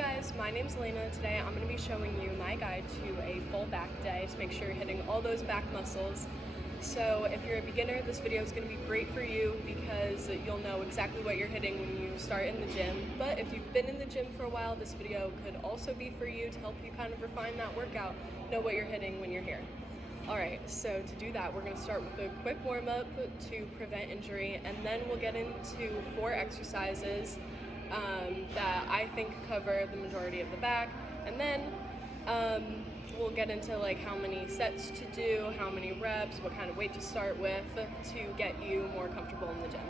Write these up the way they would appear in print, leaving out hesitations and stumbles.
Guys, my name's Elena. Today I'm going to be showing you my guide to a full back day to make sure you're hitting all those back muscles. So if you're a beginner, this video is going to be great for you because you'll know exactly what you're hitting when you start in the gym. But if you've been in the gym for a while, this video could also be for you to help you kind of refine that workout, know what you're hitting when you're here. Alright, so to do that, we're going to start with a quick warm-up to prevent injury, and then we'll get into 4 exercises that I think cover the majority of the back, and then we'll get into like how many sets to do, how many reps, what kind of weight to start with to get you more comfortable in the gym.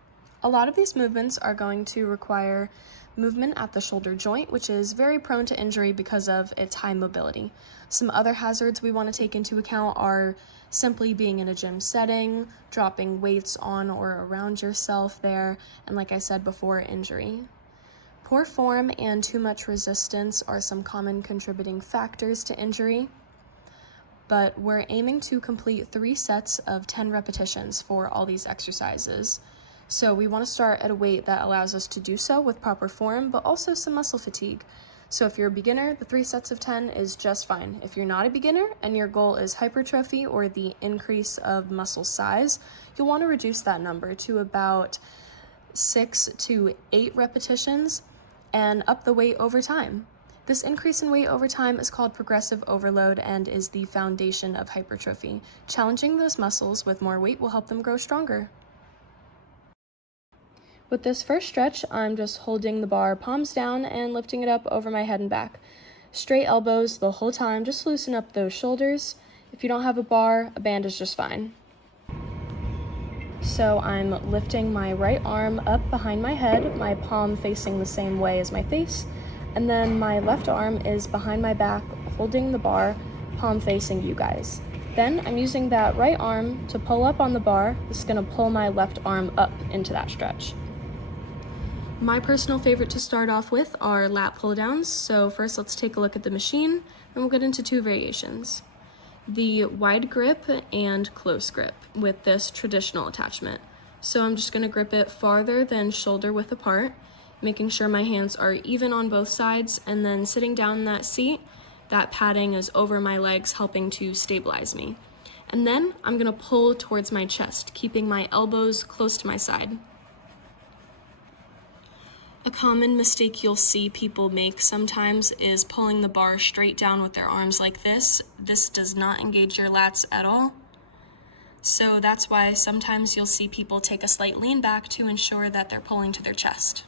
A lot of these movements are going to require movement at the shoulder joint, which is very prone to injury because of its high mobility. Some other hazards we want to take into account are simply being in a gym setting, dropping weights on or around yourself there, and like I said before, injury. Poor form and too much resistance are some common contributing factors to injury, but we're aiming to complete 3 sets of 10 repetitions for all these exercises. So we want to start at a weight that allows us to do so with proper form, but also some muscle fatigue. So if you're a beginner, the 3 sets of 10 is just fine. If you're not a beginner and your goal is hypertrophy or the increase of muscle size, you'll want to reduce that number to about 6 to 8 repetitions and up the weight over time. This increase in weight over time is called progressive overload and is the foundation of hypertrophy. Challenging those muscles with more weight will help them grow stronger. With this first stretch, I'm just holding the bar palms down and lifting it up over my head and back. Straight elbows the whole time, just loosen up those shoulders. If you don't have a bar, a band is just fine. So I'm lifting my right arm up behind my head, my palm facing the same way as my face, and then my left arm is behind my back, holding the bar, palm facing you guys. Then I'm using that right arm to pull up on the bar. This is going to pull my left arm up into that stretch. My personal favorite to start off with are lat pull downs. So first let's take a look at the machine, and we'll get into 2 variations. The wide grip and close grip with this traditional attachment. So I'm just going to grip it farther than shoulder width apart, making sure my hands are even on both sides, and then sitting down in that seat, that padding is over my legs helping to stabilize me. And then I'm going to pull towards my chest, keeping my elbows close to my side. A common mistake you'll see people make sometimes is pulling the bar straight down with their arms like this. This does not engage your lats at all. So that's why sometimes you'll see people take a slight lean back to ensure that they're pulling to their chest.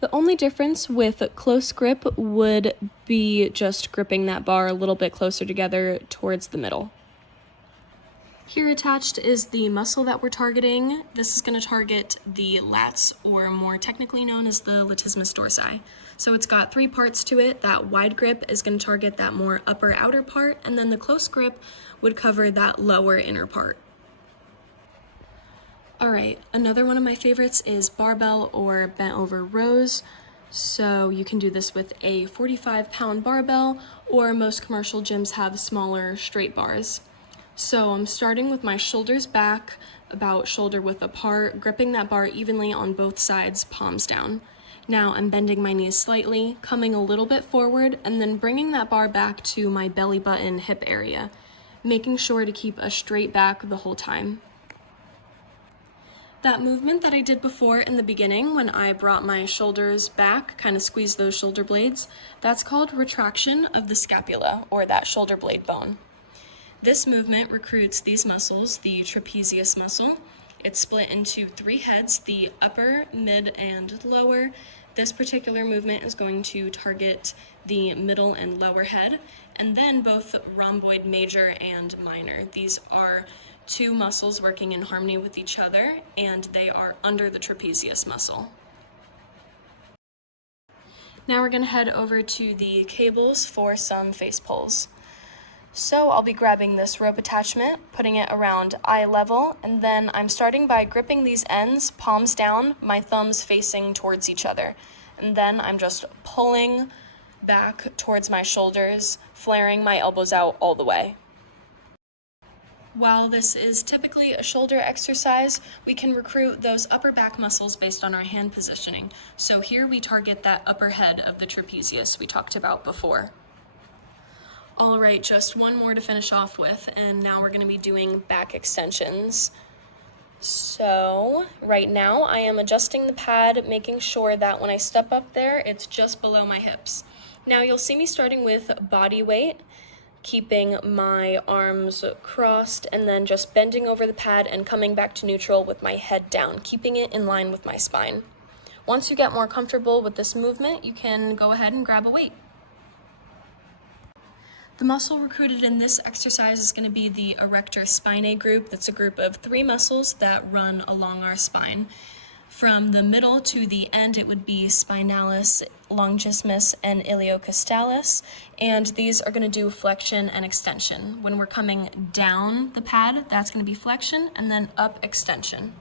The only difference with close grip would be just gripping that bar a little bit closer together towards the middle. Here attached is the muscle that we're targeting. This is going to target the lats, or more technically known as the latissimus dorsi. So it's got 3 parts to it. That wide grip is going to target that more upper outer part, and then the close grip would cover that lower inner part. Alright, another one of my favorites is barbell or bent over rows. So you can do this with a 45-pound barbell, or most commercial gyms have smaller straight bars. So I'm starting with my shoulders back, about shoulder width apart, gripping that bar evenly on both sides, palms down. Now I'm bending my knees slightly, coming a little bit forward, and then bringing that bar back to my belly button hip area, making sure to keep a straight back the whole time. That movement that I did before in the beginning when I brought my shoulders back, kind of squeezed those shoulder blades, that's called retraction of the scapula, or that shoulder blade bone. This movement recruits these muscles, the trapezius muscle. It's split into 3 heads, the upper, mid, and lower. This particular movement is going to target the middle and lower head, and then both rhomboid major and minor. These are 2 muscles working in harmony with each other, and they are under the trapezius muscle. Now we're going to head over to the cables for some face pulls. So I'll be grabbing this rope attachment, putting it around eye level, and then I'm starting by gripping these ends, palms down, my thumbs facing towards each other. And then I'm just pulling back towards my shoulders, flaring my elbows out all the way. While this is typically a shoulder exercise, we can recruit those upper back muscles based on our hand positioning. So here we target that upper head of the trapezius we talked about before. All right, just one more to finish off with, and now we're gonna be doing back extensions. So right now I am adjusting the pad, making sure that when I step up there, it's just below my hips. Now you'll see me starting with body weight, keeping my arms crossed and then just bending over the pad and coming back to neutral with my head down, keeping it in line with my spine. Once you get more comfortable with this movement, you can go ahead and grab a weight. The muscle recruited in this exercise is going to be the erector spinae group. That's a group of 3 muscles that run along our spine. From the middle to the end, it would be spinalis, longissimus, and iliocostalis, and these are going to do flexion and extension. When we're coming down the pad, that's going to be flexion, and then up extension.